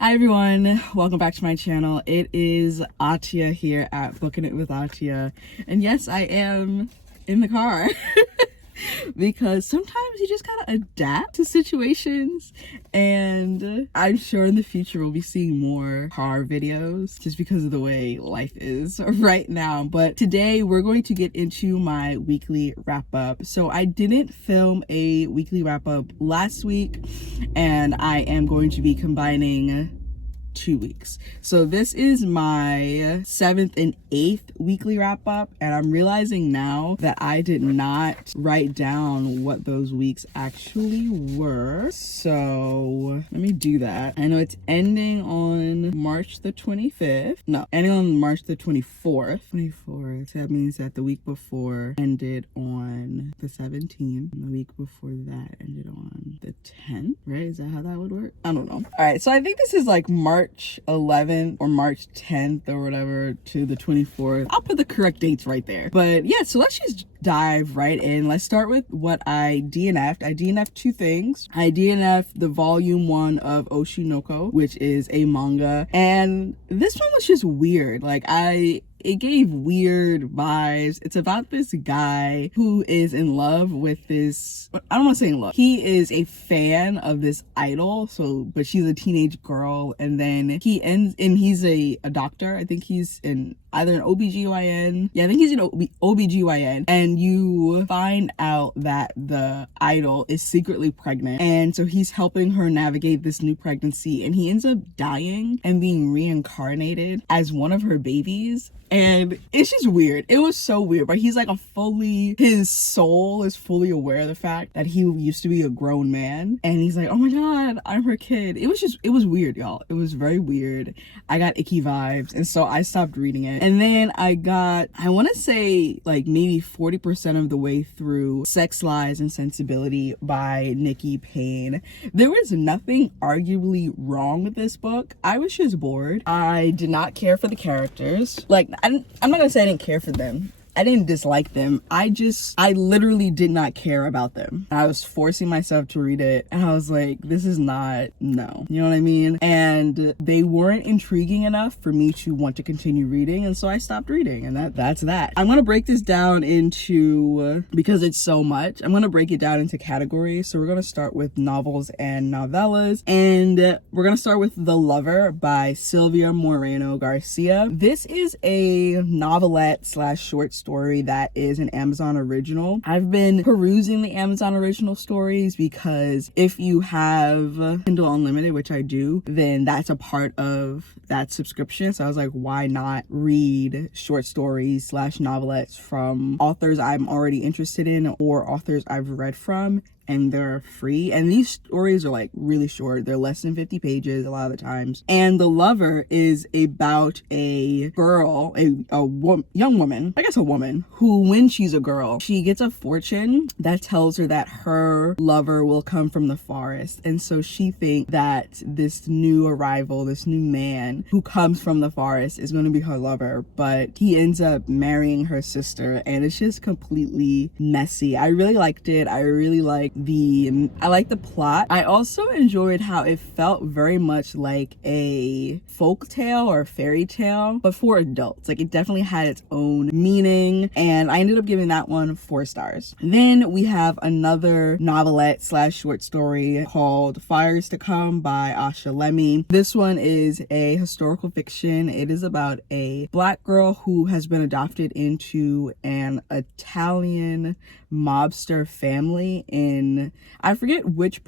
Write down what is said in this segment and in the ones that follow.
Hi everyone, welcome back to my channel. It is Atia here at Booking It with Atia, and yes, I am in the car because sometimes you just gotta adapt to situations, and I'm sure in the future we'll be seeing more car videos just because of the way life is right now. But today we're going to get into my weekly wrap up. So I didn't film a weekly wrap up last week, and I am going to be combining 2 weeks. So this is my 7th and 8th weekly wrap up, and I'm realizing now that I did not write down what those weeks actually were. So let me do that. I know it's ending on March the 25th. No, ending on March the 24th. So that means that the week before ended on the 17th, and the week before that ended on the 10th, right? Is that how that would work? I don't know. All right, so I think this is like March 11th or March 10th or whatever to the 24th. I'll put the correct dates right there. But yeah, so let's just dive right in. Let's start with what I DNF'd. I DNF'd 2 things. I DNF'd the volume 1 of Oshinoko, which is a manga, and this one was just weird. It gave weird vibes. It's about this guy who is in love with this, I don't want to say in love. He is a fan of this idol, but she's a teenage girl, and then he ends, and he's a doctor. I think he's either an OBGYN. Yeah, I think he's an OBGYN. And you find out that the idol is secretly pregnant. And so he's helping her navigate this new pregnancy, and he ends up dying and being reincarnated as one of her babies. And it's just weird. It was so weird. But he's like his soul is fully aware of the fact that he used to be a grown man. And he's like, oh my God, I'm her kid. It was weird, y'all. It was very weird. I got icky vibes. And so I stopped reading it. And then I want to say like maybe 40% of the way through Sex, Lies, and Sensibility by Nikki Payne. There was nothing arguably wrong with this book. I was just bored. I did not care for the characters. I'm not gonna say I didn't care for them. I didn't dislike them. I literally did not care about them. I was forcing myself to read it, and I was like, this is not, no. You know what I mean? And they weren't intriguing enough for me to want to continue reading, and so I stopped reading, and that's that. I'm gonna break this down into, because it's so much, I'm gonna break it down into categories. So we're gonna start with novels and novellas, and we're gonna start with The Lover by Sylvia Moreno Garcia. This is a novelette / short story that is an Amazon original. I've been perusing the Amazon original stories because if you have Kindle Unlimited, which I do, then that's a part of that subscription. So I was like, why not read short stories / novelettes from authors I'm already interested in or authors I've read from, and they're free. And these stories are like really short. They're less than 50 pages a lot of the times. And The Lover is about a girl, young woman, I guess a woman, who when she's a girl, she gets a fortune that tells her that her lover will come from the forest. And so she thinks that this new arrival, this new man who comes from the forest is going to be her lover, but he ends up marrying her sister, and it's just completely messy. I really liked it. I really liked the plot. I also enjoyed how it felt very much like a folk tale or a fairy tale, but for adults. Like, it definitely had its own meaning, and I ended up giving that one 4 stars. Then we have another novelette / short story called Fires to Come by Asha Lemmy. This one is a historical fiction. It is about a Black girl who has been adopted into an Italian mobster family in, I forget which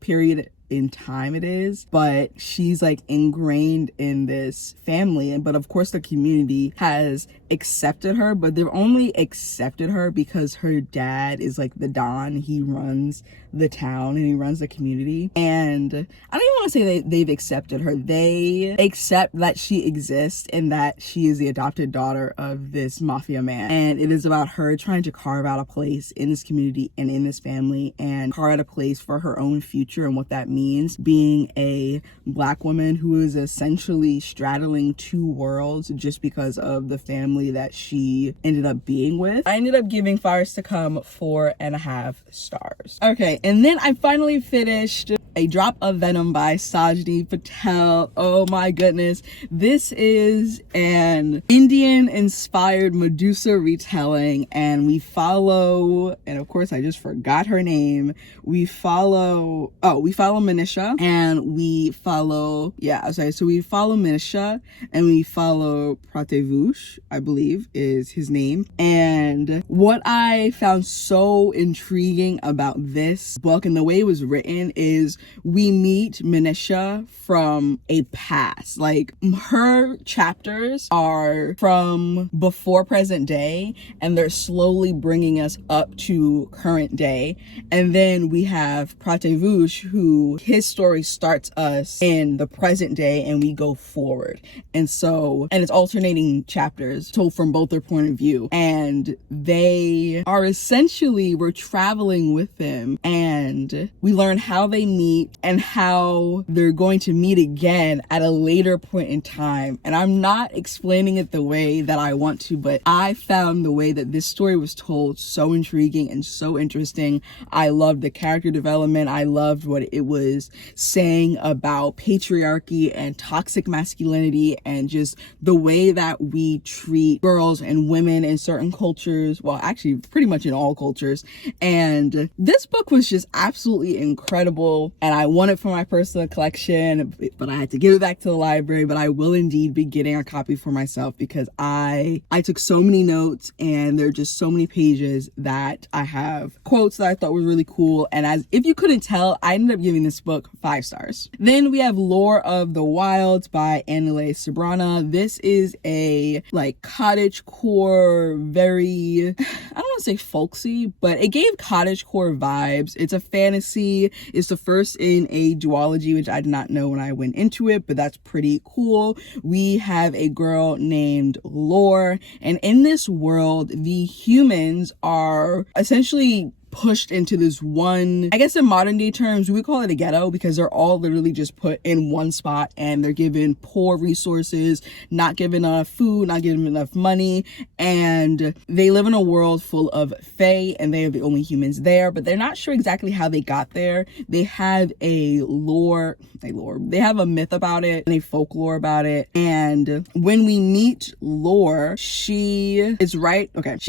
period in time it is, but she's like ingrained in this family, but of course the community has accepted her, but they've only accepted her because her dad is like the Don. He runs the town and he runs the community, and I don't even want to say they've accepted her. They accept that she exists and that she is the adopted daughter of this mafia man, and it is about her trying to carve out a place in this community and in this family, and carve out a place for her own future and what that means means being a Black woman who is essentially straddling two worlds just because of the family that she ended up being with. I ended up giving Fires to Come 4.5 stars. Okay, and then I finally finished A Drop of Venom by Sajni Patel. Oh my goodness. This is an Indian-inspired Medusa retelling, and we follow, and of course I just forgot her name. We follow Manisha, and we follow, so we follow Manisha, and we follow Pratevush, I believe is his name. And what I found so intriguing about this book and the way it was written is we meet Manisha from a past. Like, her chapters are from before present day, and they're slowly bringing us up to current day. And then we have Pratevush, who his story starts us in the present day and we go forward. And it's alternating chapters told from both their point of view. And they are essentially, we're traveling with them, and we learn how they meet and how they're going to meet again at a later point in time. And I'm not explaining it the way that I want to, but I found the way that this story was told so intriguing and so interesting. I loved the character development. I loved what it was saying about patriarchy and toxic masculinity, and just the way that we treat girls and women in certain cultures, well, actually pretty much in all cultures. And this book was just absolutely incredible, and I want it for my personal collection, but I had to give it back to the library. But I will indeed be getting a copy for myself, because I took so many notes, and there are just so many pages that I have quotes that I thought were really cool. And as if you couldn't tell, I ended up giving this book 5 stars. Then we have Lore of the Wilds by Anile Sabrana. This is a cottagecore, very, I don't want to say folksy, but it gave cottagecore vibes. It's a fantasy. It's the first in a duology, which I did not know when I went into it, but that's pretty cool. We have a girl named Lore, and in this world, the humans are essentially pushed into this one, I guess in modern day terms, we would call it a ghetto, because they're all literally just put in one spot, and they're given poor resources, not given enough food, not given enough money, and they live in a world full of fae, and they are the only humans there, but they're not sure exactly how they got there. They have they have a myth about it and a folklore about it. And when we meet Lore, she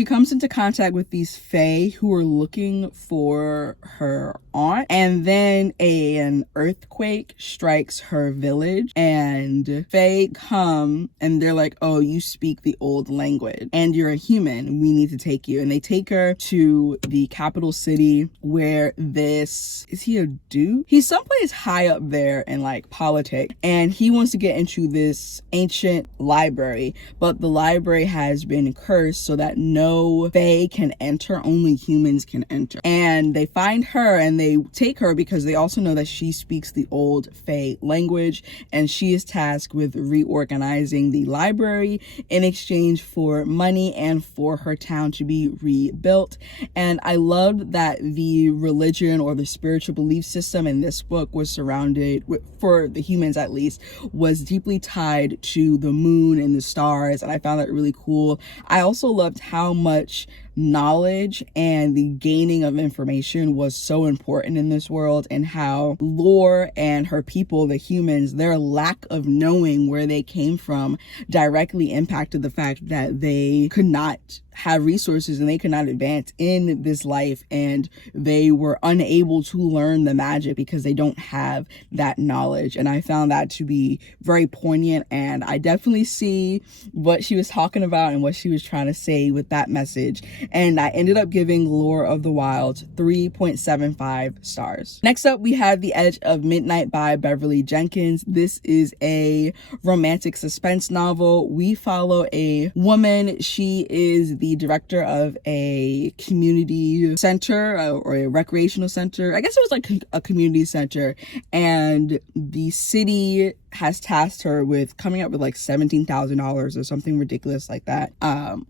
comes into contact with these fae who are looking for her aunt, and then an earthquake strikes her village, and fae come and they're like, oh, you speak the old language and you're a human, we need to take you. And they take her to the capital city, where is he a dude? He's someplace high up there in politics, and he wants to get into this ancient library, but the library has been cursed so that no fae can enter, only humans can enter. And they find her and they take her because they also know that she speaks the old fae language, and she is tasked with reorganizing the library in exchange for money and for her town to be rebuilt. And I loved that the religion, or the spiritual belief system in this book, was surrounded with, for the humans at least, was deeply tied to the moon and the stars, and I found that really cool. I also loved how much knowledge and the gaining of information was so important in this world, and how Lore and her people, the humans, their lack of knowing where they came from directly impacted the fact that they could not have resources and they could not advance in this life, and they were unable to learn the magic because they don't have that knowledge. And I found that to be very poignant, and I definitely see what she was talking about and what she was trying to say with that message. And I ended up giving Lore of the Wilds 3.75 stars. Next up, we have The Edge of Midnight by Beverly Jenkins. This is a romantic suspense novel. We follow a woman. She is the director of a community center, or a recreational center. I guess it was like a community center, and the city has tasked her with coming up with like $17,000 or something ridiculous like that,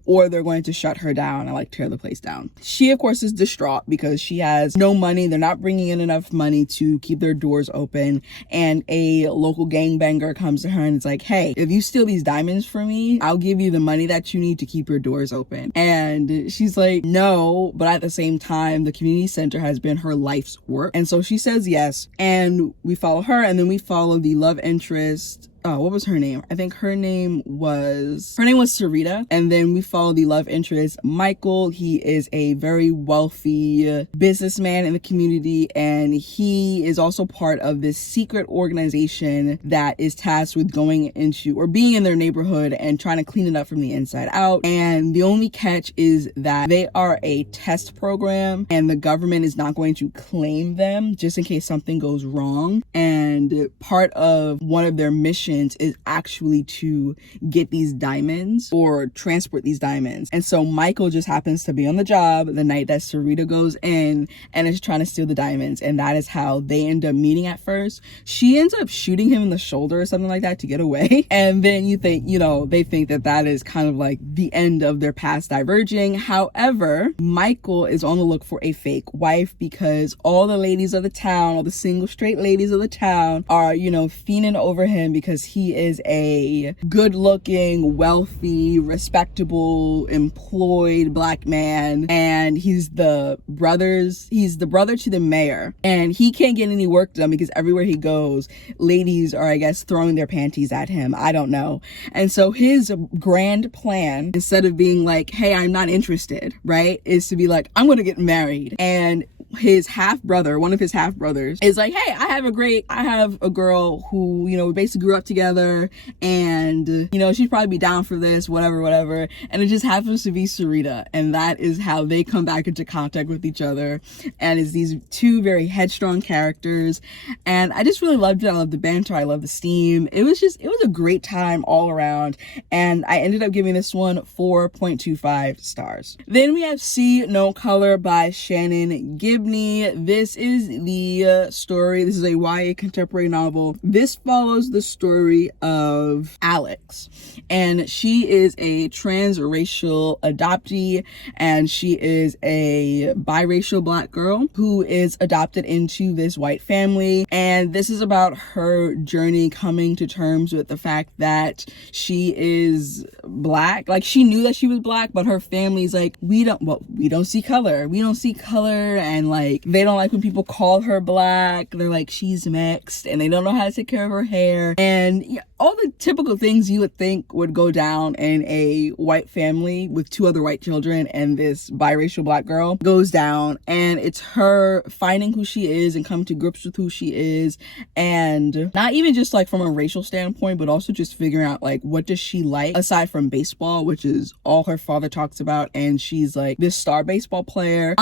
or they're going to shut her down and like tear the place down. She of course is distraught because she has no money. They're not bringing in enough money to keep their doors open, and a local gangbanger comes to her and it's like, hey, if you steal these diamonds for me, I'll give you the money that you need to keep your doors open. And she's like, no, but at the same time the community center has been her life's work, and so she says yes. And we follow her, and then we follow the love interest. What was her name? I think her name was Sarita. And then we follow the love interest, Michael. He is a very wealthy businessman in the community, and he is also part of this secret organization that is tasked with going into or being in their neighborhood and trying to clean it up from the inside out. And the only catch is that they are a test program, and the government is not going to claim them just in case something goes wrong. And part of one of their missions is actually to get these diamonds or transport these diamonds. And so Michael just happens to be on the job the night that Sarita goes in and is trying to steal the diamonds, and that is how they end up meeting at first. She ends up shooting him in the shoulder or something like that to get away, and then they think that that is kind of like the end of their paths diverging. However, Michael is on the look for a fake wife because all the ladies of the town, all the single straight ladies of the town are fiending over him because he is a good-looking, wealthy, respectable, employed black man, and he's the brother to the mayor, and he can't get any work done because everywhere he goes, ladies are, I guess, throwing their panties at him. I don't know. And so his grand plan, instead of being like, hey, I'm not interested, right, is to be like, I'm gonna get married. And his one of his half brothers is like, hey, I have a girl who, we basically grew up together, and she'd probably be down for this, whatever. And it just happens to be Sarita, and that is how they come back into contact with each other. And it's these two very headstrong characters, and I just really loved it. I loved the banter, I loved the steam. It was a great time all around, and I ended up giving this one 4.25 stars. Then we have See No Color by Shannon Gibbs. This is the story. This is a YA contemporary novel. This follows the story of Alex, and she is a transracial adoptee, and she is a biracial black girl who is adopted into this white family. And this is about her journey coming to terms with the fact that she is black. Like, she knew that she was black, but her family's like, we don't see color, and like, they don't like when people call her black. They're like, she's mixed, and they don't know how to take care of her hair, and all the typical things you would think would go down in a white family with two other white children and this biracial black girl goes down. And it's her finding who she is and coming to grips with who she is, and not even just like from a racial standpoint, but also just figuring out like, what does she like aside from baseball, which is all her father talks about, and she's like this star baseball player.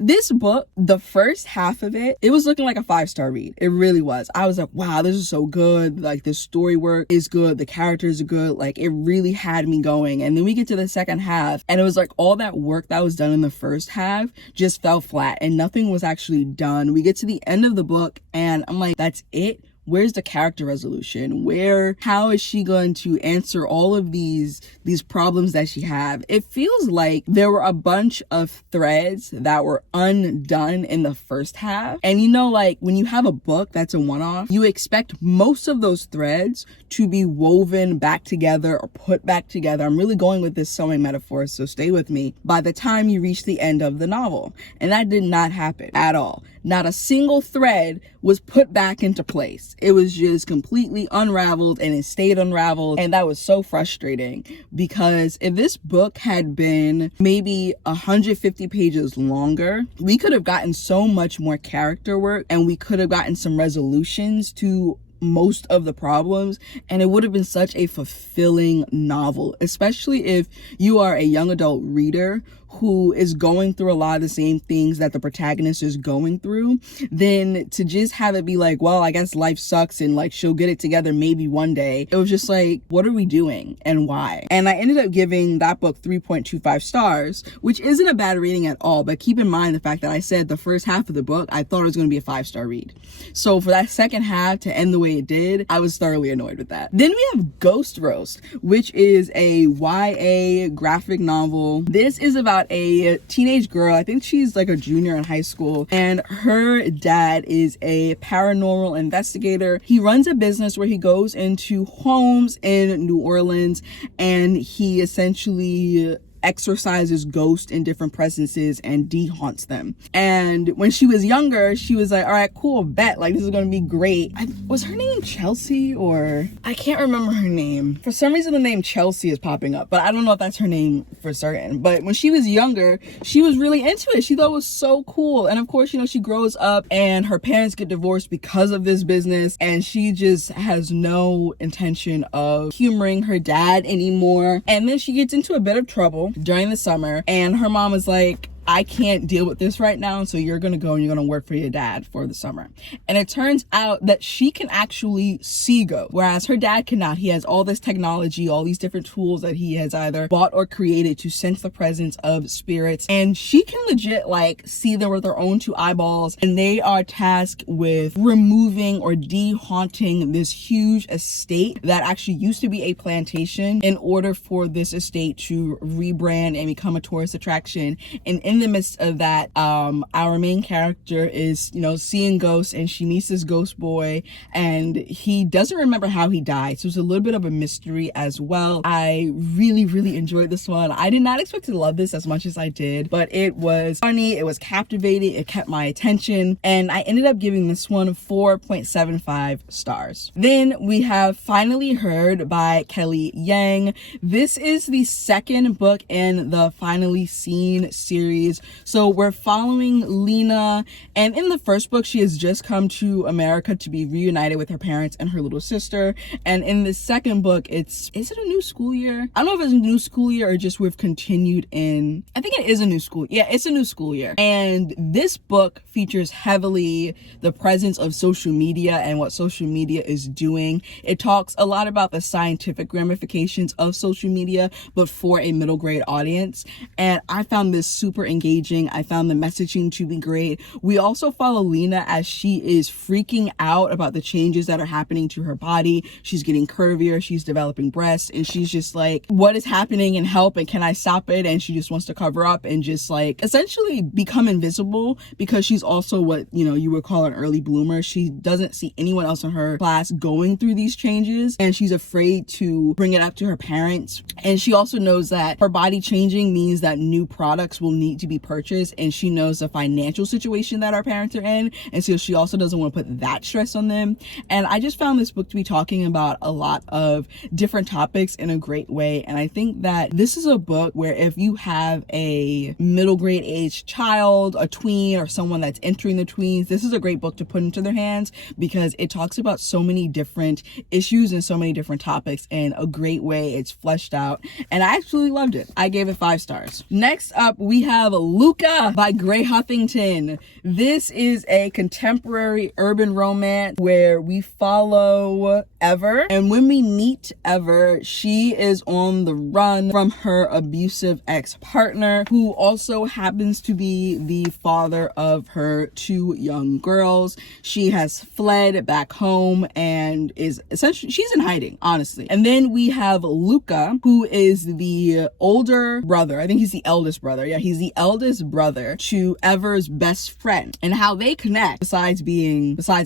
This book, the first half of it was looking like a 5-star read. It really was. I was like, wow, this is so good. Like, the story work is good, the characters are good, like, it really had me going. And then we get to the second half, and it was like all that work that was done in the first half just fell flat, and nothing was actually done. We get to the end of the book, and I'm like, that's it? Where's the character resolution? How is she going to answer all of these problems that she have? It feels like there were a bunch of threads that were undone in the first half. And like, when you have a book that's a one-off, you expect most of those threads to be woven back together or put back together. I'm really going with this sewing metaphor, so stay with me, by the time you reach the end of the novel. And that did not happen at all. Not a single thread was put back into place. It was just completely unraveled, and it stayed unraveled. And that was so frustrating, because if this book had been maybe 150 pages longer, we could have gotten so much more character work, and we could have gotten some resolutions to most of the problems, and it would have been such a fulfilling novel, especially if you are a young adult reader who is going through a lot of the same things that the protagonist is going through, then to just have it be like, well, I guess life sucks and like she'll get it together maybe one day. It was just like, what are we doing and why? And I ended up giving that book 3.25 stars, which isn't a bad rating at all. But keep in mind the fact that I said the first half of the book, I thought it was going to be a 5-star read. So for that second half to end the way it did, I was thoroughly annoyed with that. Then we have Ghost Roast, which is a YA graphic novel. This is about a teenage girl. I think she's like a junior in high school, and her dad is a paranormal investigator. He runs a business where he goes into homes in New Orleans and he essentially exorcises ghosts in different presences and de-haunts them. And when she was younger, she was like, all right, cool, bet, like this is gonna be great. Was her name Chelsea, or I can't remember her name. For some reason the name Chelsea is popping up, but I don't know if that's her name for certain. But when she was younger, she was really into it. She thought it was so cool. And of course, you know, she grows up and her parents get divorced because of this business, and she just has no intention of humoring her dad anymore. And then she gets into a bit of trouble during the summer, and her mom is like, I can't deal with this right now, so you're gonna go and you're gonna work for your dad for the summer. And it turns out that she can actually see ghosts, whereas her dad cannot. He has all this technology, all these different tools that he has either bought or created to sense the presence of spirits, and she can legit like see them with her own 2 eyeballs. And they are tasked with removing or de-haunting this huge estate that actually used to be a plantation in order for this estate to rebrand and become a tourist attraction. And in the midst of that, our main character is, you know, seeing ghosts, and she meets this ghost boy, and he doesn't remember how he died. So it's a little bit of a mystery as well. I really enjoyed this one. I did not expect to love this as much as I did, but it was funny, it was captivating, it kept my attention, and I ended up giving this one 4.75 stars. Then we have Finally Heard by Kelly Yang. This is the second book in the Finally Seen series. So we're following Lena, and in the first book she has just come to America to be reunited with her parents and her little sister. And in the second book, is it a new school year? I don't know if it's a new school year or just we've continued in, I think it is a new school. Yeah, it's a new school year. And this book features heavily the presence of social media and what social media is doing. It talks a lot about the scientific ramifications of social media, but for a middle grade audience. And I found this super engaging. I found the messaging to be great. We also follow Lena as she is freaking out about the changes that are happening to her body. She's getting curvier, she's developing breasts, and she's just like, what is happening, and help, and can I stop it? And she just wants to cover up and just like essentially become invisible, because she's also what, you know, you would call an early bloomer. She doesn't see anyone else in her class going through these changes, and she's afraid to bring it up to her parents. And she also knows that her body changing means that new products will need to be purchased, and she knows the financial situation that our parents are in, and so she also doesn't want to put that stress on them. And I just found this book to be talking about a lot of different topics in a great way. And I think that this is a book where if you have a middle grade age child, a tween, or someone that's entering the tweens, this is a great book to put into their hands, because it talks about so many different issues and so many different topics in a great way. It's fleshed out, and I absolutely loved it. I gave it 5 stars. Next up, we have Luca by Gray Huffington. This is a contemporary urban romance where we follow Ever, and when we meet Ever, she is on the run from her abusive ex-partner, who also happens to be the father of her 2 young girls. She has fled back home and is essentially, she's in hiding, honestly. And then we have Luca, who is the older brother. I think he's the eldest brother. Yeah, he's the eldest brother to Ever's best friend. And how they connect, besides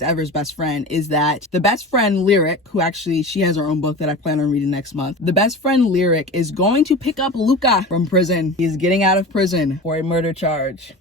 Ever's best friend, is that the best friend Lyric, who actually, she has her own book that I plan on reading next month. The best friend Lyric is going to pick up Luca from prison. He's getting out of prison for a murder charge.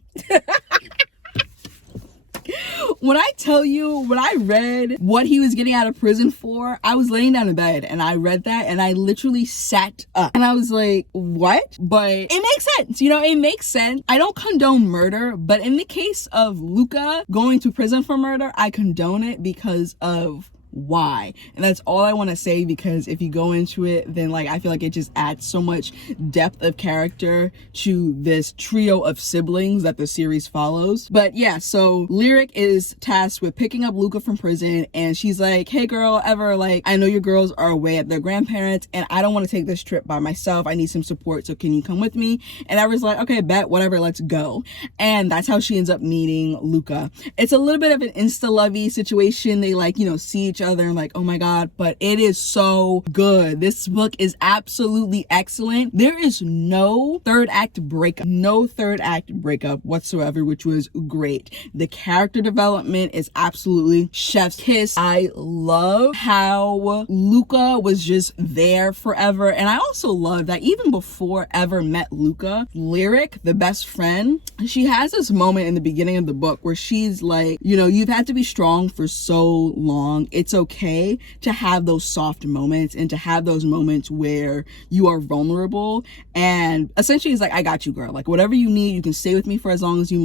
When I tell you, when I read what he was getting out of prison for, I was laying down in bed and I read that and I literally sat up and I was like, what? But it makes sense. You know, it makes sense. I don't condone murder, but in the case of Luca going to prison for murder, I condone it because of why. And that's all I want to say, because if you go into it, then like I feel like it just adds so much depth of character to this trio of siblings that the series follows. But yeah, so Lyric is tasked with picking up Luca from prison, and she's like, hey girl, like, I know your girls are away at their grandparents and I don't want to take this trip by myself. I need some support, so can you come with me? And I was like, okay, bet, whatever, let's go. And that's how she ends up meeting Luca. It's a little bit of an insta-lovey situation. They like, you know, see each other and like, oh my god, but it is so good. This book is absolutely excellent. There is no third act breakup whatsoever, which was great. The character development is absolutely chef's kiss. I love how Luca was just there forever, and I also love that even before ever met Luca, Lyric, the best friend, she has this moment in the beginning of the book where she's like, you know, you've had to be strong for so long. It's okay to have those soft moments and to have those moments where you are vulnerable. And essentially it's like, I got you, girl. Like, whatever you need, you can stay with me for as long as you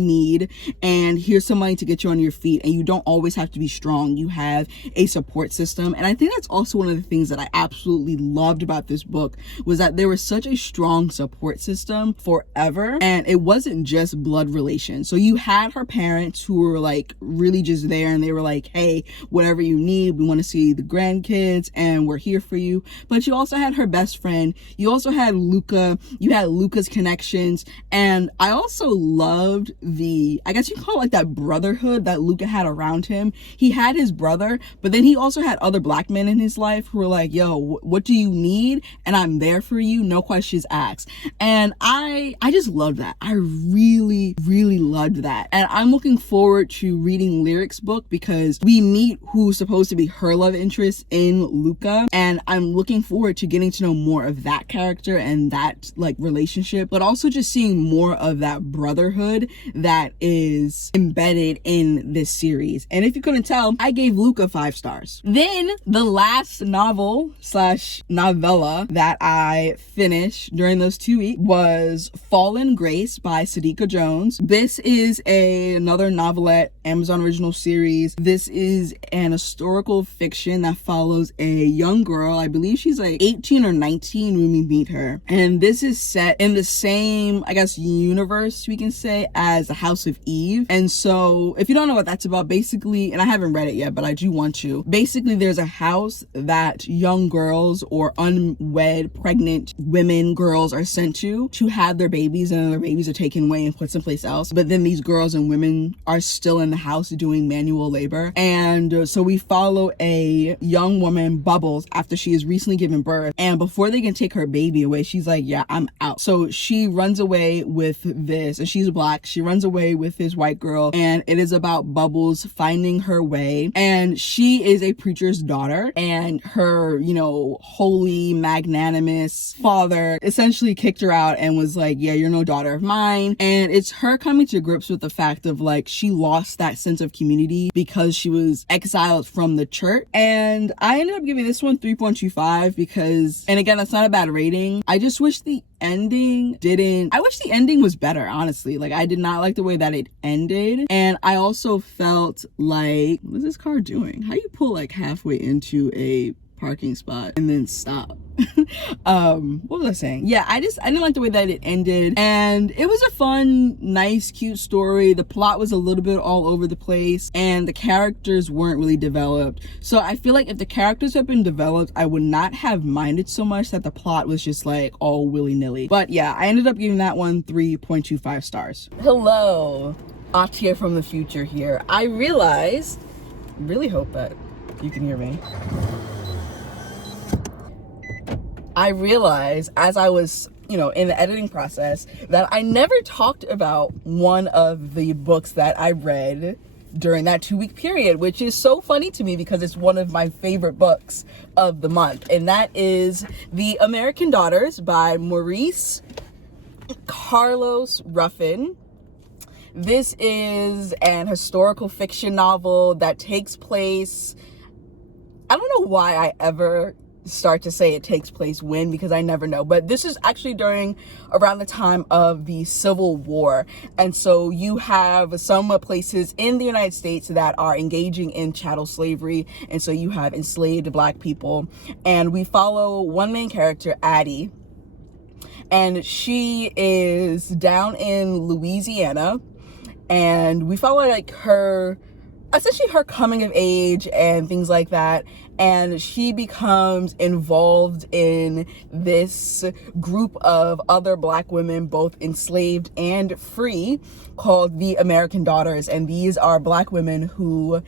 need, and here's some money to get you on your feet. And you don't always have to be strong. You have a support system. And I think that's also one of the things that I absolutely loved about this book, was that there was such a strong support system forever, and it wasn't just blood relations. So you had her parents who were like really just there, and they were like, hey, whatever you need, we want to see the grandkids and we're here for you. But you also had her best friend, you also had Luca, you had Luca's connections, and I also loved I guess you call it like that brotherhood that Luca had around him. He had his brother, but then he also had other black men in his life who were like, yo, what do you need? And I'm there for you, no questions asked. And I just loved that. I really, really loved that. And I'm looking forward to reading Lyric's book, because we meet who's supposed to be her love interest in Luca, and I'm looking forward to getting to know more of that character and that like relationship, but also just seeing more of that brotherhood that is embedded in this series. And if you couldn't tell, I gave Luca 5 stars. Then the last novel / novella that I finished during those 2 weeks was Fallen Grace by Sadiqa Jones. This is another novelette, Amazon original series. This is an historical fiction that follows a young girl. I believe she's like 18 or 19 when we meet her. And this is set in the same, I guess, universe we can say as the House of Eve. And so if you don't know what that's about, basically, and I haven't read it yet, but I do want to, basically there's a house that young girls or unwed pregnant women, girls are sent to have their babies, and then their babies are taken away and put someplace else. But then these girls and women are still in the house doing manual labor. And so we follow a young woman, Bubbles, after she has recently given birth, and before they can take her baby away, she's like, yeah, I'm out. So she runs away with this, and she's black. She runs away with this white girl, and it is about Bubbles finding her way. And she is a preacher's daughter, and her, you know, holy, magnanimous father essentially kicked her out and was like, yeah, you're no daughter of mine. And it's her coming to grips with the fact of like, she lost that sense of community because she was exiled from the church. And I ended up giving this one 3.25 because, and again, that's not a bad rating. I just wish the ending was better, honestly. Like, I did not like the way that it ended. And I also felt like, what is this car doing? How do you pull like halfway into a parking spot and then stop? What was I saying? Yeah, I didn't like the way that it ended, and it was a fun, nice, cute story. The plot was a little bit all over the place, and the characters weren't really developed. So I feel like if the characters had been developed, I would not have minded so much that the plot was just like all willy-nilly. But yeah, I ended up giving that one 3.25 stars. Hello, Atia from the future here. I realized, really hope that you can hear me. I realized as I was, you know, in the editing process, that I never talked about one of the books that I read during that 2-week period, which is so funny to me because it's one of my favorite books of the month. And that is The American Daughters by Maurice Carlos Ruffin. This is an historical fiction novel that takes place, I don't know why I ever start to say it takes place when, because I never know. But this is actually around the time of the Civil War. And so you have some places in the United States that are engaging in chattel slavery. And so you have enslaved Black people. And we follow one main character, Addie. And she is down in Louisiana. And we follow like essentially her coming of age and things like that. And she becomes involved in this group of other Black women, both enslaved and free, called the American Daughters. And these are Black women who,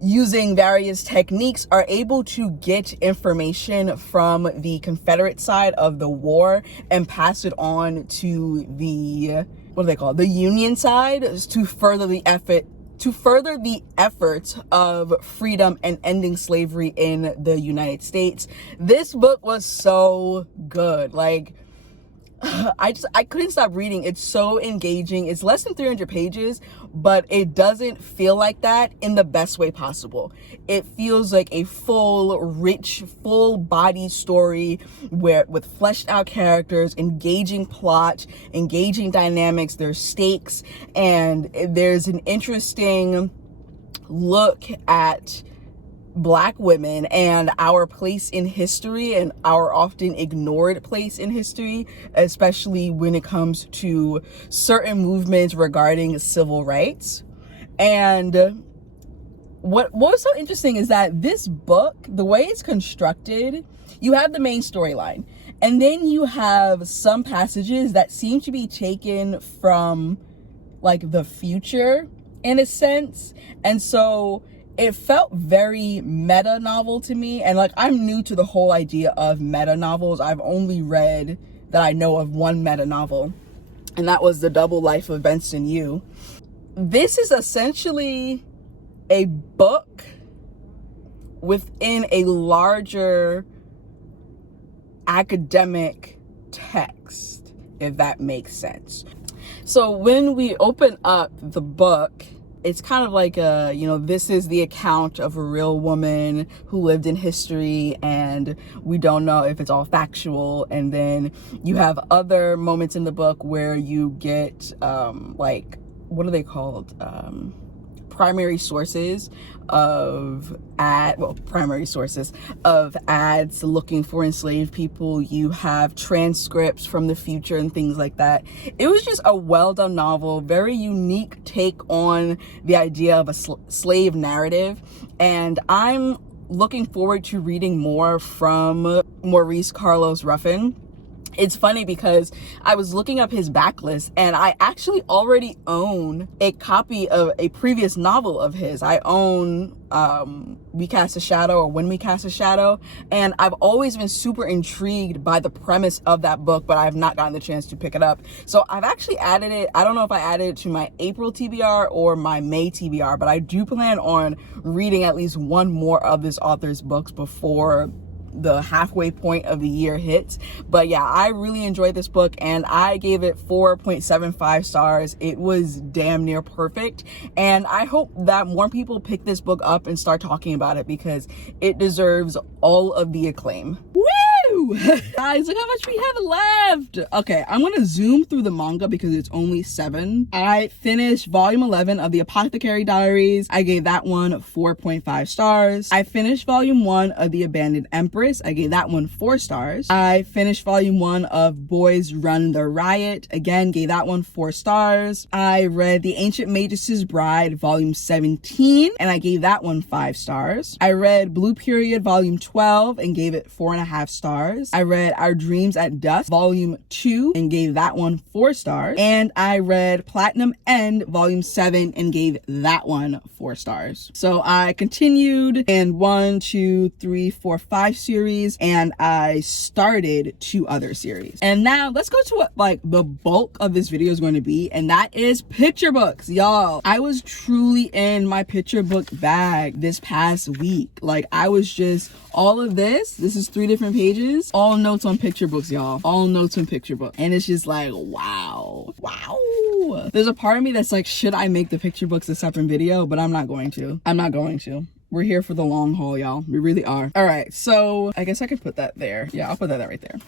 using various techniques, are able to get information from the Confederate side of the war and pass it on to the, what do they call it, the Union side, to further the efforts of freedom and ending slavery in the United States. This book was so good. Like, I couldn't stop reading. It's so engaging. It's less than 300 pages, but it doesn't feel like that in the best way possible. It feels like a full, rich, full body story with fleshed out characters, engaging plot, engaging dynamics, there's stakes, and there's an interesting look at Black women and our place in history and our often ignored place in history, especially when it comes to certain movements regarding civil rights. And what was so interesting is that this book, the way it's constructed, you have the main storyline, and then you have some passages that seem to be taken from like the future in a sense. And so it felt very meta novel to me. And like, I'm new to the whole idea of meta novels. I've only read that I know of one meta novel, and that was The Double Life of Benson Yu. This is essentially a book within a larger academic text, if that makes sense. So when we open up the book, it's kind of like this is the account of a real woman who lived in history, and we don't know if it's all factual. And then you have other moments in the book where you get like, what are they called? Primary sources of ads looking for enslaved people. You have transcripts from the future and things like that. It was just a well done novel, very unique take on the idea of a slave narrative. And I'm looking forward to reading more from Maurice Carlos Ruffin. It's funny because I was looking up his backlist, and I actually already own a copy of a previous novel of his. I own We Cast a Shadow, or When We Cast a Shadow, and I've always been super intrigued by the premise of that book, but I have not gotten the chance to pick it up. So I've actually added it. I don't know if I added it to my April TBR or my May TBR, but I do plan on reading at least one more of this author's books before the halfway point of the year hits. But yeah, I really enjoyed this book, and I gave it 4.75 stars. It was damn near perfect, and I hope that more people pick this book up and start talking about it, because it deserves all of the acclaim. Woo! Guys, look how much we have left. Okay, I'm gonna zoom through the manga because it's only 7. I finished volume 11 of The Apothecary Diaries. I gave that one 4.5 stars. I finished volume 1 of The Abandoned Empress. I gave that one 4 stars. I finished volume 1 of Boys Run the Riot. Again, gave that one 4 stars. I read The Ancient Magus' Bride volume 17, and I gave that one 5 stars. I read Blue Period volume 12 and gave it 4.5 stars. I read Our Dreams at Dusk volume 2 and gave that one 4 stars. And I read Platinum End volume 7 and gave that one 4 stars. So I continued in 1, 2, 3, 4, 5 series, and I started 2 other series. And now let's go to what like the bulk of this video is going to be, and that is picture books. Y'all, I was truly in my picture book bag this past week. Like, I was just, all of this is 3 different pages, all notes on picture books, y'all. All notes on picture book. And it's just like, wow. There's a part of me that's like, should I make the picture books a separate video? But I'm not going to. We're here for the long haul, y'all. We really are. All right, so I guess I could put that there. Yeah, I'll put that right there.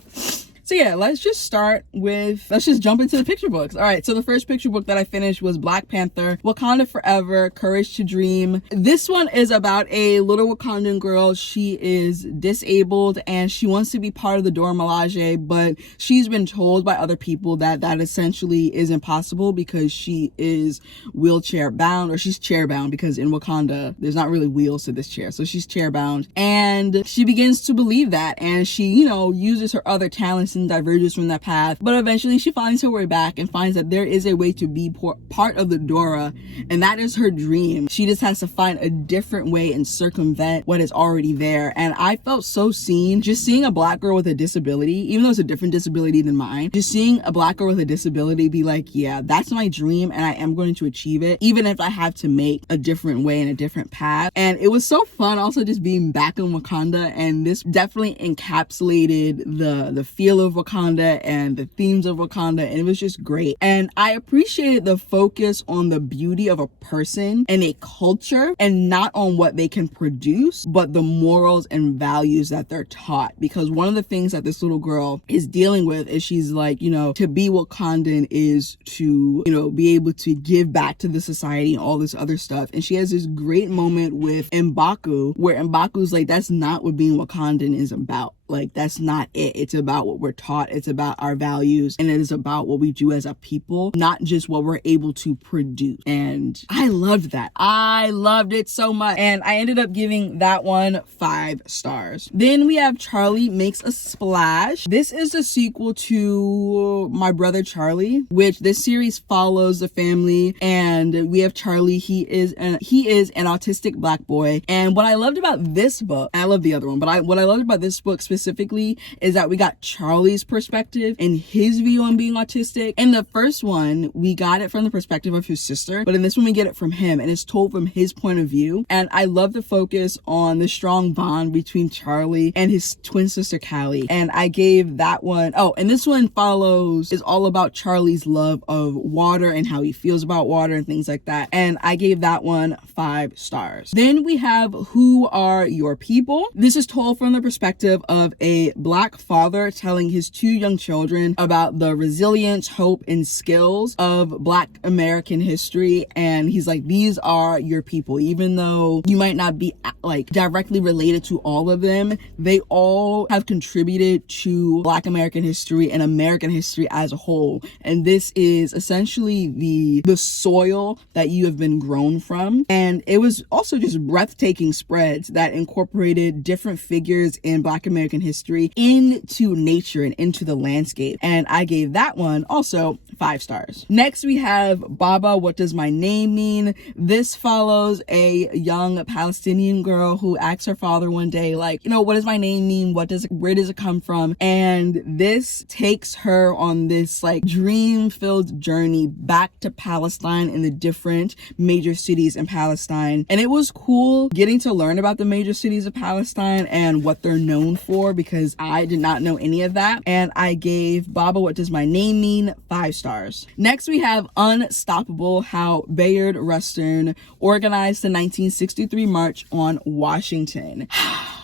So yeah, let's just jump into the picture books. All right, so the first picture book that I finished was Black Panther, Wakanda Forever, Courage to Dream. This one is about a little Wakandan girl. She is disabled and she wants to be part of the Dora Milaje, but she's been told by other people that that essentially is impossible because she is wheelchair bound, or she's chair bound, because in Wakanda, there's not really wheels to this chair. So she's chair bound, and she begins to believe that, and she, uses her other talents and diverges from that path, but eventually she finds her way back and finds that there is a way to be part of the Dora, and that is her dream. She just has to find a different way and circumvent what is already there. And I felt so seen just seeing a Black girl with a disability, even though it's a different disability than mine, just seeing a Black girl with a disability be like, yeah, that's my dream and I am going to achieve it, even if I have to make a different way and a different path. And it was so fun also just being back in Wakanda, and this definitely encapsulated the feel of Wakanda and the themes of Wakanda, and it was just great. And I appreciated the focus on the beauty of a person and a culture, and not on what they can produce, but the morals and values that they're taught. Because one of the things that this little girl is dealing with is she's like, to be Wakandan is to, be able to give back to the society and all this other stuff. And she has this great moment with M'Baku, where M'Baku's like, that's not what being Wakandan is about. Like, that's not it. It's about what we're taught. It's about our values, and it is about what we do as a people, not just what we're able to produce. And I loved that. I loved it so much. And I ended up giving that one 5 stars. Then we have Charlie Makes a Splash. This is a sequel to My Brother Charlie, which this series follows the family, and we have Charlie. He is an autistic Black boy. And what I loved about this book, I love the other one, but what I loved about this book specifically is that we got Charlie's perspective and his view on being autistic. In the first one, we got it from the perspective of his sister, but in this one we get it from him, and it's told from his point of view. And I love the focus on the strong bond between Charlie and his twin sister Callie. And I gave that one, and this one is all about Charlie's love of water and how he feels about water and things like that. And I gave that one 5 stars. Then we have Who Are Your People? This is told from the perspective of a Black father telling his 2 young children about the resilience, hope, and skills of Black American history. And he's like, these are your people. Even though you might not be like directly related to all of them, they all have contributed to Black American history and American history as a whole. And this is essentially the soil that you have been grown from. And it was also just breathtaking spreads that incorporated different figures in Black American history into nature and into the landscape. And I gave that one also 5 stars. Next we have Baba, What Does My Name Mean? This follows a young Palestinian girl who asks her father one day, like, what does my name mean? Where does it come from? And this takes her on this like dream-filled journey back to Palestine and the different major cities in Palestine. And it was cool getting to learn about the major cities of Palestine and what they're known for, because I did not know any of that. And I gave Baba, What Does My Name Mean? 5 stars. Next we have Unstoppable, How Bayard Rustin Organized the 1963 March on Washington.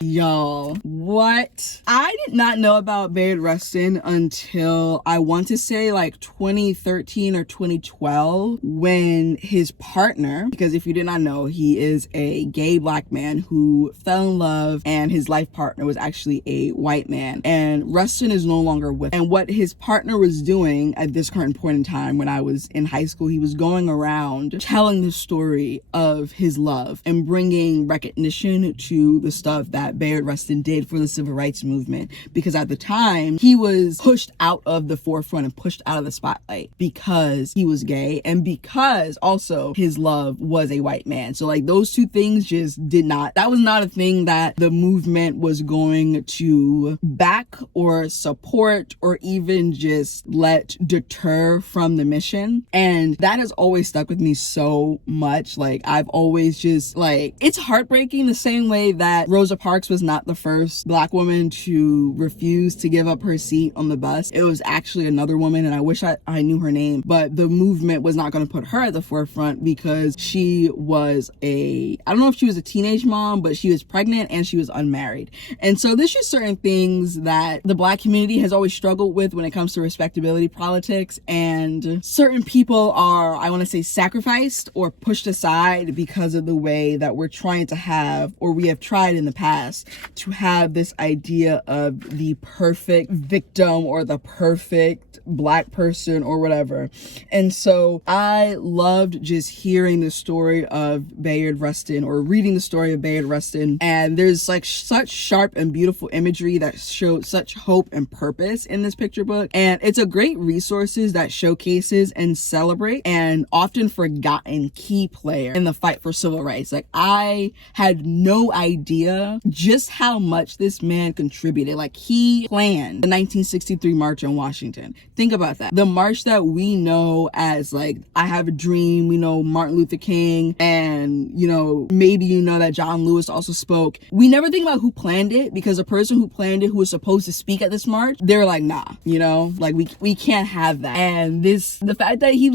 Y'all, what? I did not know about Bayard Rustin until I want to say like 2013 or 2012, when his partner, because if you did not know, he is a gay Black man who fell in love, and his life partner was actually a white man, and Rustin is no longer with him. And what his partner was doing at this current point in time, when I was in high school, he was going around telling the story of his love and bringing recognition to the stuff that Bayard Rustin did for the civil rights movement, because at the time he was pushed out of the forefront and pushed out of the spotlight because he was gay, and because also his love was a white man. So like those two things just that was not a thing that the movement was going to back or support or even just let deter from the mission. And that has always stuck with me so much. Like I've always just like, it's heartbreaking the same way that Rosa Parks Parks was not the first Black woman to refuse to give up her seat on the bus. It was actually another woman, and I wish I knew her name, but the movement was not going to put her at the forefront because she was I don't know if she was a teenage mom, but she was pregnant and she was unmarried. And so there's just certain things that the Black community has always struggled with when it comes to respectability politics, and certain people are, I want to say, sacrificed or pushed aside because of the way that we're trying to have, or we have tried in the past to have, this idea of the perfect victim or the perfect Black person or whatever. And so I loved just hearing the story of Bayard Rustin, or reading the story of Bayard Rustin, and there's like such sharp and beautiful imagery that showed such hope and purpose in this picture book. And it's a great resources that showcases and celebrate an often forgotten key player in the fight for civil rights. Like, I had no idea just how much this man contributed. Like, he planned the 1963 March on Washington. Think about that. The march that we know as, like, I Have a Dream, we know Martin Luther King, and, you know, maybe you know that John Lewis also spoke. We never think about who planned it, because the person who planned it, who was supposed to speak at this march, they're like, nah, you know, like, we can't have that. And the fact that he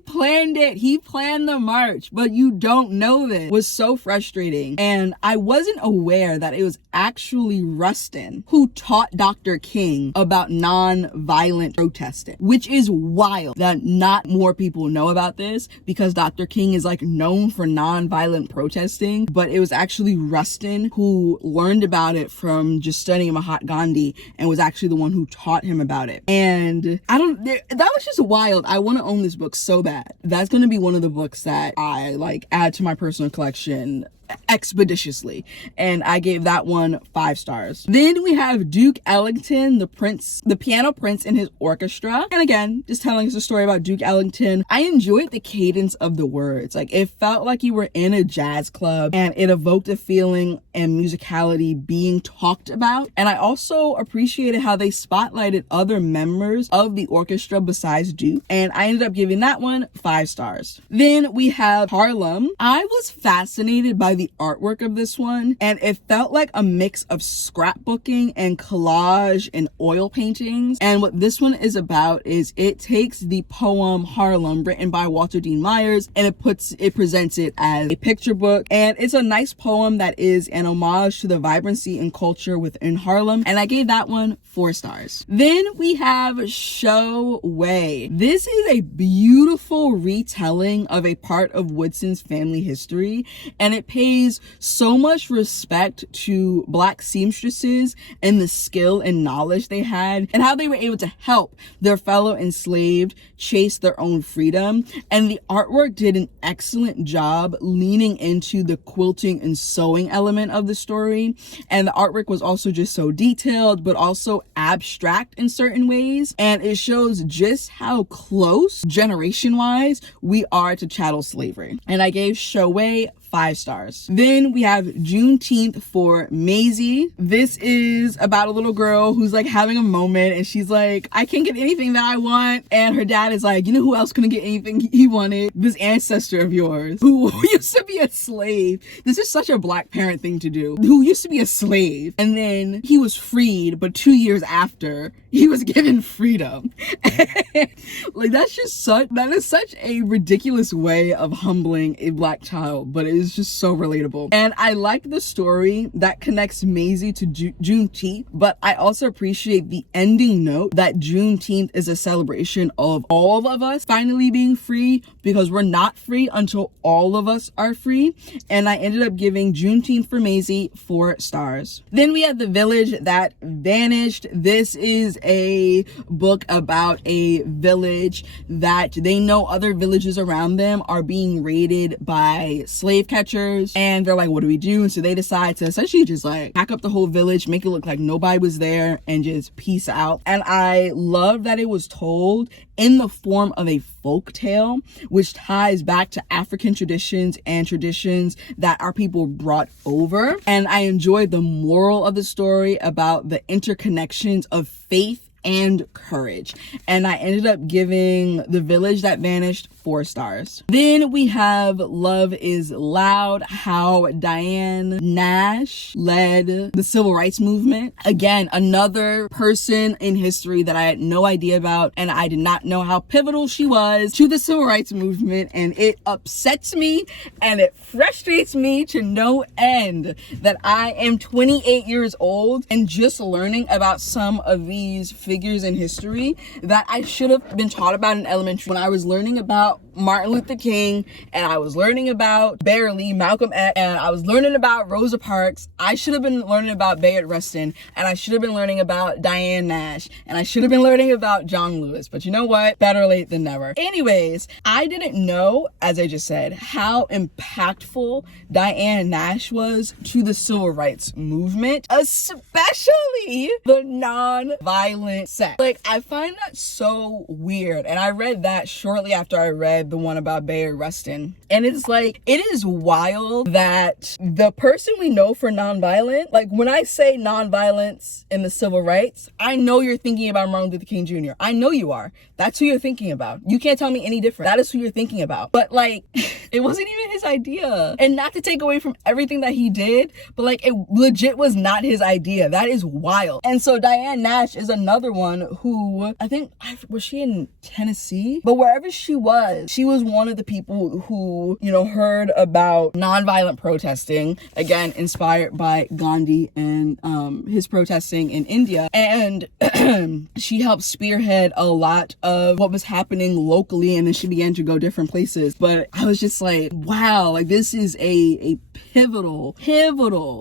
planned it, he planned the march, but you don't know this, was so frustrating. And I wasn't aware that it was actually Rustin who taught Dr. King about non-violent protesting, which is wild that not more people know about this, because Dr. King is like known for non-violent protesting, but it was actually Rustin who learned about it from just studying Mahatma Gandhi, and was actually the one who taught him about it. And that was just wild. I want to own this book so bad. That's going to be one of the books that I like add to my personal collection expeditiously, and I gave that one 5 stars. Then we have Duke Ellington, the piano prince and his orchestra. And again, just telling us a story about Duke Ellington. I enjoyed the cadence of the words. Like, it felt like you were in a jazz club, and it evoked a feeling and musicality being talked about. And I also appreciated how they spotlighted other members of the orchestra besides Duke, and I ended up giving that one 5 stars. Then we have Harlem. I was fascinated by the artwork of this one, and it felt like a mix of scrapbooking and collage and oil paintings. And what this one is about is it takes the poem Harlem, written by Walter Dean Myers, and it presents it as a picture book. And it's a nice poem that is an homage to the vibrancy and culture within Harlem, and I gave that one 4 stars. Then we have Show Way. This is a beautiful retelling of a part of Woodson's family history, and it pays so much respect to Black seamstresses and the skill and knowledge they had, and how they were able to help their fellow enslaved chase their own freedom. And the artwork did an excellent job leaning into the quilting and sewing element of the story. And the artwork was also just so detailed, but also abstract in certain ways. And it shows just how close, generation-wise, we are to chattel slavery. And I gave Show Way 5 stars. Then we have Juneteenth for Maisie. This is about a little girl who's like having a moment, and she's like, I can't get anything that I want. And her dad is like, you know who else couldn't get anything he wanted? This ancestor of yours who used to be a slave. This is such a Black parent thing to do. Who used to be a slave, and then he was freed, but 2 years after he was given freedom. Like, that is such a ridiculous way of humbling a Black child, but it is just so relatable. And I like the story that connects Maisie to Juneteenth, but I also appreciate the ending note that Juneteenth is a celebration of all of us finally being free, because we're not free until all of us are free. And I ended up giving Juneteenth for Maisie 4 stars. Then we have The Village That Vanished. This is a book about a village that they know other villages around them are being raided by slave catchers, and they're like, what do we do? And so they decide to essentially just like pack up the whole village, make it look like nobody was there, and just peace out. And I love that it was told in the form of a folk tale, which ties back to African traditions and traditions that our people brought over. And I enjoyed the moral of the story about the interconnections of faith and courage. And I ended up giving The Village That Vanished 4 stars. Then we have Love is Loud, how Diane Nash led the civil rights movement. Again, another person in history that I had no idea about, and I did not know how pivotal she was to the civil rights movement, and it upsets me and it frustrates me to no end that I am 28 years old and just learning about some of these figures in history that I should have been taught about in elementary. When I was learning about Martin Luther King, and I was learning about barely Malcolm X, and I was learning about Rosa Parks, I should have been learning about Bayard Rustin, and I should have been learning about Diane Nash, and I should have been learning about John Lewis. But you know what? Better late than never. Anyways, I didn't know, as I just said, how impactful Diane Nash was to the civil rights movement, especially the non-violent sex. Like, I find that so weird, and I read that shortly after I read the one about Bayard Rustin, and it's like, it is wild that the person we know for nonviolent, like when I say nonviolence in the civil rights, I know you're thinking about Martin Luther King Jr. I know you are. That's who you're thinking about. You can't tell me any different. That is who you're thinking about. But like, it wasn't even his idea. And not to take away from everything that he did, but like, it legit was not his idea. That is wild. And so Diane Nash is another one who, I think, was she in Tennessee? But wherever she was one of the people who, you know, heard about nonviolent protesting, again, inspired by Gandhi and his protesting in India. And she helped spearhead a lot of what was happening locally, and then she began to go different places. But I was just like, wow, like this is a pivotal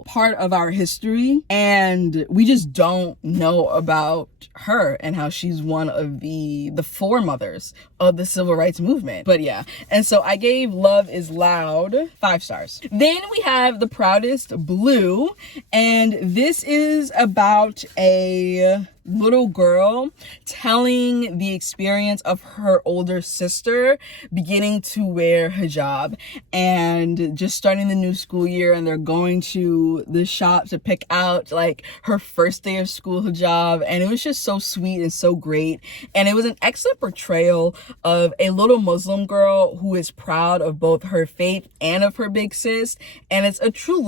part of our history, and we just don't know about her and how she's one of the foremothers of the civil rights movement. But yeah, and so I gave Love is Loud 5 stars. Then we have The Proudest Blue, and this is about a little girl telling the experience of her older sister beginning to wear hijab and just starting the new school year, and they're going to the shop to pick out like her first day of school hijab, and it was just so sweet and so great. And it was an excellent portrayal of a little Muslim girl who is proud of both her faith and of her big sis, and it's a true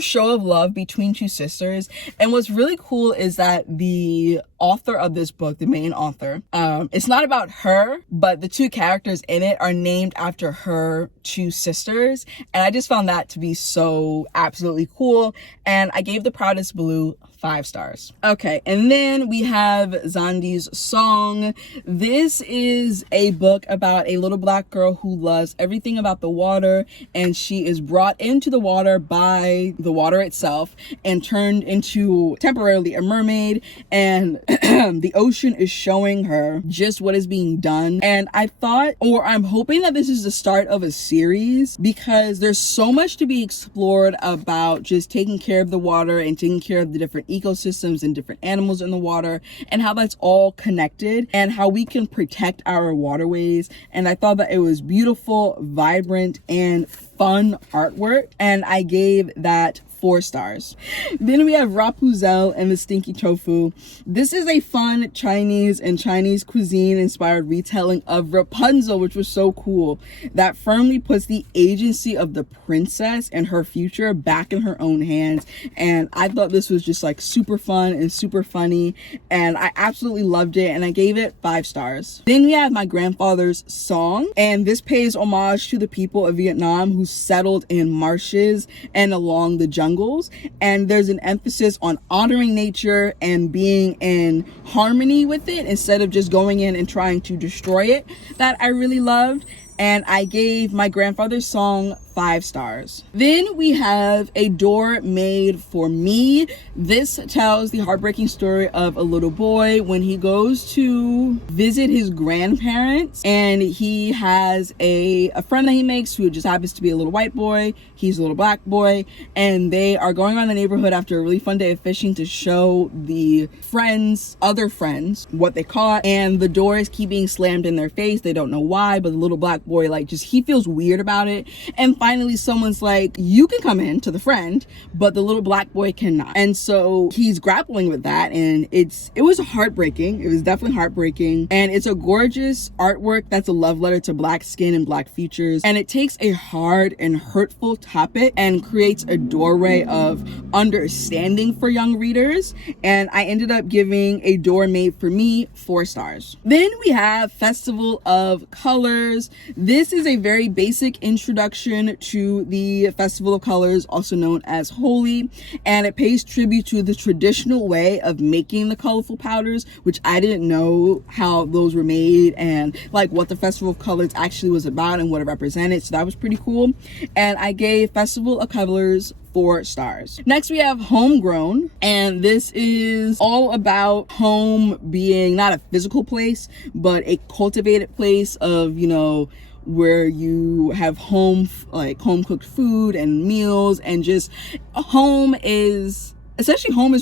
show of love between two sisters. And what's really cool is that the author of this book, the main author, it's not about her, but the 2 characters in it are named after her 2 sisters. And I just found that to be so absolutely cool. And I gave The Proudest Blue 5 stars. Okay, and then we have Zandi's Song. This is a book about a little black girl who loves everything about the water, and she is brought into the water by the water itself and turned into temporarily a mermaid, and the ocean is showing her just what is being done. And I thought, or I'm hoping that this is the start of a series, because there's so much to be explored about just taking care of the water and taking care of the different ecosystems and different animals in the water, and how that's all connected and how we can protect our waterways. And I thought that it was beautiful, vibrant, and fun artwork, and I gave that 4 stars. Then we have Rapunzel and the Stinky Tofu. This is a fun Chinese and Chinese cuisine inspired retelling of Rapunzel, which was so cool. That firmly puts the agency of the princess and her future back in her own hands. And I thought this was just like super fun and super funny, and I absolutely loved it, and I gave it 5 stars. Then we have My Grandfather's Song, and this pays homage to the people of Vietnam who settled in marshes and along the jungles, and there's an emphasis on honoring nature and being in harmony with it instead of just going in and trying to destroy it, that I really loved. And I gave My Grandfather's Song 5 stars. Then we have A Door Made for Me. This tells the heartbreaking story of a little boy when he goes to visit his grandparents, and he has a friend that he makes who just happens to be a little white boy. He's a little black boy, and they are going around the neighborhood after a really fun day of fishing to show the other friends what they caught, and the doors keep being slammed in their face. They don't know why, but the little black boy, like, just, he feels weird about it. And finally someone's like, you can come in to the friend, but the little black boy cannot. And so he's grappling with that, and it was heartbreaking. It was definitely heartbreaking, and it's a gorgeous artwork that's a love letter to black skin and black futures, and it takes a hard and hurtful topic and creates a doorway of understanding for young readers. And I ended up giving A Door Made for Me 4 stars. Then we have Festival of Colors. This is a very basic introduction to the Festival of Colors, also known as Holi, and it pays tribute to the traditional way of making the colorful powders, which I didn't know how those were made and like what the Festival of Colors actually was about and what it represented. So that was pretty cool. And I gave Festival of Colors 4 stars. Next we have Homegrown, and this is all about home being not a physical place, but a cultivated place of, you know, where you have home cooked food and meals, and just home is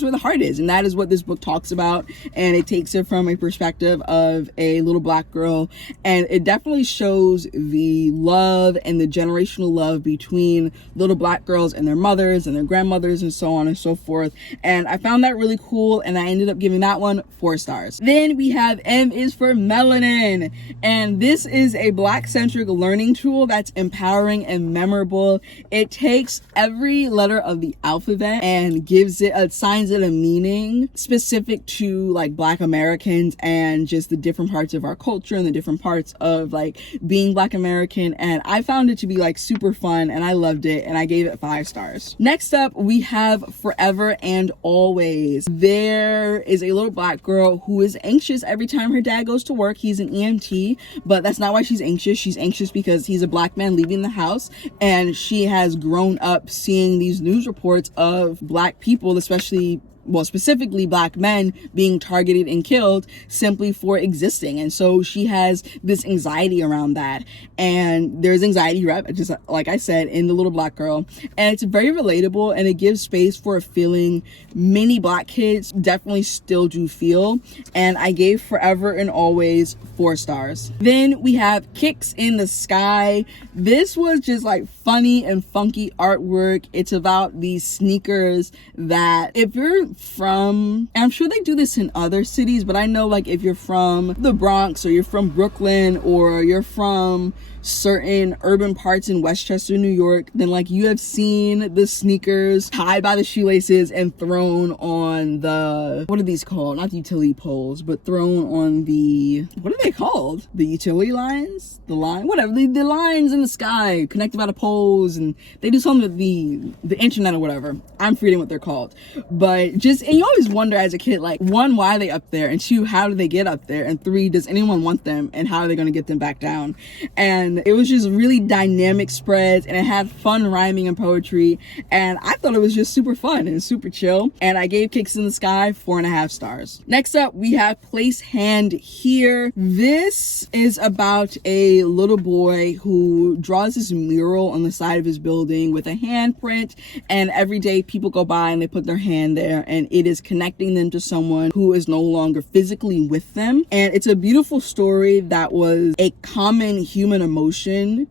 where the heart is, and that is what this book talks about. And it takes it from a perspective of a little black girl, and it definitely shows the love and the generational love between little black girls and their mothers and their grandmothers and so on and so forth. And I found that really cool, and I ended up giving that one 4 stars. Then we have M is for Melanin, and this is a black-centric learning tool that's empowering and memorable. It takes every letter of the alphabet and assigns it a meaning specific to like black Americans and just the different parts of our culture and the different parts of like being black American. And I found it to be like super fun, and I loved it, and I gave it 5 stars. Next up we have Forever and Always. There is a little black girl who is anxious every time her dad goes to work. He's an EMT, but that's not why she's anxious. She's anxious because he's a black man leaving the house, and she has grown up seeing these news reports of black people, specifically black men, being targeted and killed simply for existing. And so she has this anxiety around that, and there's anxiety rep, just like I said, in the little black girl, and it's very relatable, and it gives space for a feeling many black kids definitely still do feel. And I gave Forever and Always 4 stars. Then we have Kicks in the Sky. This was just like funny and funky artwork. It's about these sneakers that, if you're from, and I'm sure they do this in other cities, but I know like if you're from the Bronx, or you're from Brooklyn, or you're from certain urban parts in Westchester, New York, then like you have seen the sneakers tied by the shoelaces and thrown on the, what are these called? Not the utility poles, but thrown on the, what are they called? The utility lines? The lines in the sky connected by the poles, and they do something with the internet or whatever. I'm forgetting what they're called. But just, and you always wonder as a kid, like, 1, why are they up there? And 2, how do they get up there? And 3, does anyone want them? And how are they going to get them back down? And it was just really dynamic spreads, and it had fun rhyming and poetry, and I thought it was just super fun and super chill. And I gave Kicks in the Sky 4.5 stars. Next up we have Place Hand Here. This is about a little boy who draws this mural on the side of his building with a handprint, and every day people go by and they put their hand there, and it is connecting them to someone who is no longer physically with them. And it's a beautiful story that was a common human emotion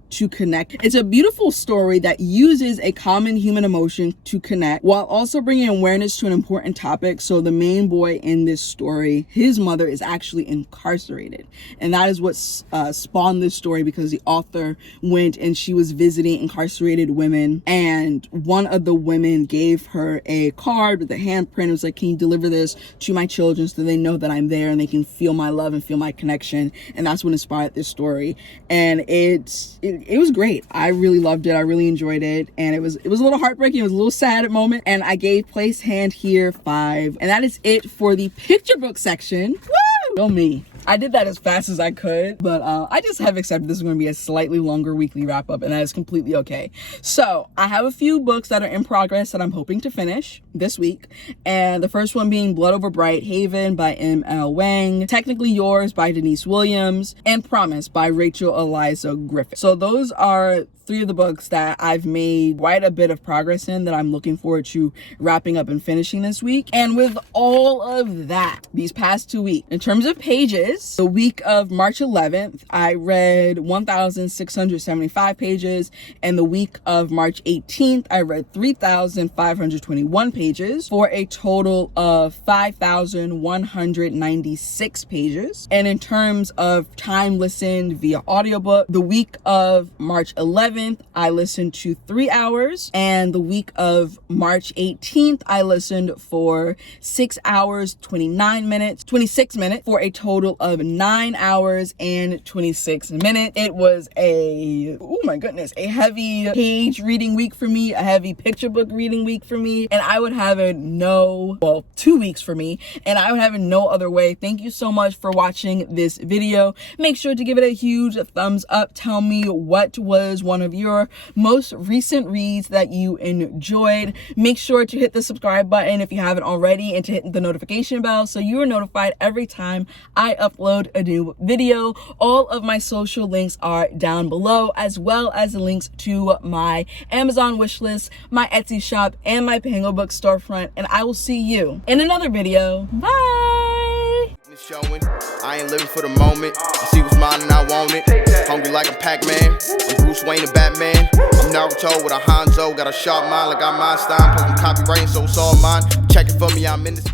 to connect. It's a beautiful story that uses a common human emotion to connect while also bringing awareness to an important topic. So the main boy in this story, his mother is actually incarcerated, and that is what spawned this story, because the author went and she was visiting incarcerated women, and one of the women gave her a card with a handprint. It was like, can you deliver this to my children so they know that I'm there and they can feel my love and feel my connection? And that's what inspired this story. And it was great. I really loved it. I really enjoyed it, and it was a little heartbreaking. It was a little sad at moment, and I gave Place Hand Here 5. And that is it for the picture book section. Woo! Go me. I did that as fast as I could, but I just have accepted this is going to be a slightly longer weekly wrap up, and that is completely okay. So I have a few books that are in progress that I'm hoping to finish this week, and the first one being Blood Over Bright Haven by M.L. Wang, Technically Yours by Denise Williams, and Promise by Rachel Eliza Griffith. So those are 3 of the books that I've made quite a bit of progress in that I'm looking forward to wrapping up and finishing this week. And with all of that, these past 2 weeks, in terms of pages, pages. The week of March 11th, I read 1,675 pages. And the week of March 18th, I read 3,521 pages for a total of 5,196 pages. And in terms of time listened via audiobook, the week of March 11th, I listened to 3 hours. And the week of March 18th, I listened for 6 hours, 26 minutes for a total of 9 hours and 26 minutes. It was a heavy page reading week for me, a heavy picture book reading week for me, and I would have it 2 weeks for me, and I would have it no other way. Thank you so much for watching this video. Make sure to give it a huge thumbs up. Tell me what was one of your most recent reads that you enjoyed. Make sure to hit the subscribe button if you haven't already, and to hit the notification bell so you are notified every time I upload a new video. All of my social links are down below, as well as the links to my Amazon wishlist, my Etsy shop, and my Pango Book storefront. And I will see you in another video. Bye! Showing. I ain't living for the moment. I see what's mine and I want it. Hungry like a Pac-Man. I'm Bruce Wayne and Batman. I'm Naruto with a Hanzo. Got a sharp mind like I'm Einstein. Plus I'm copywriting, so it's all mine. Check it for me, I'm in the sky.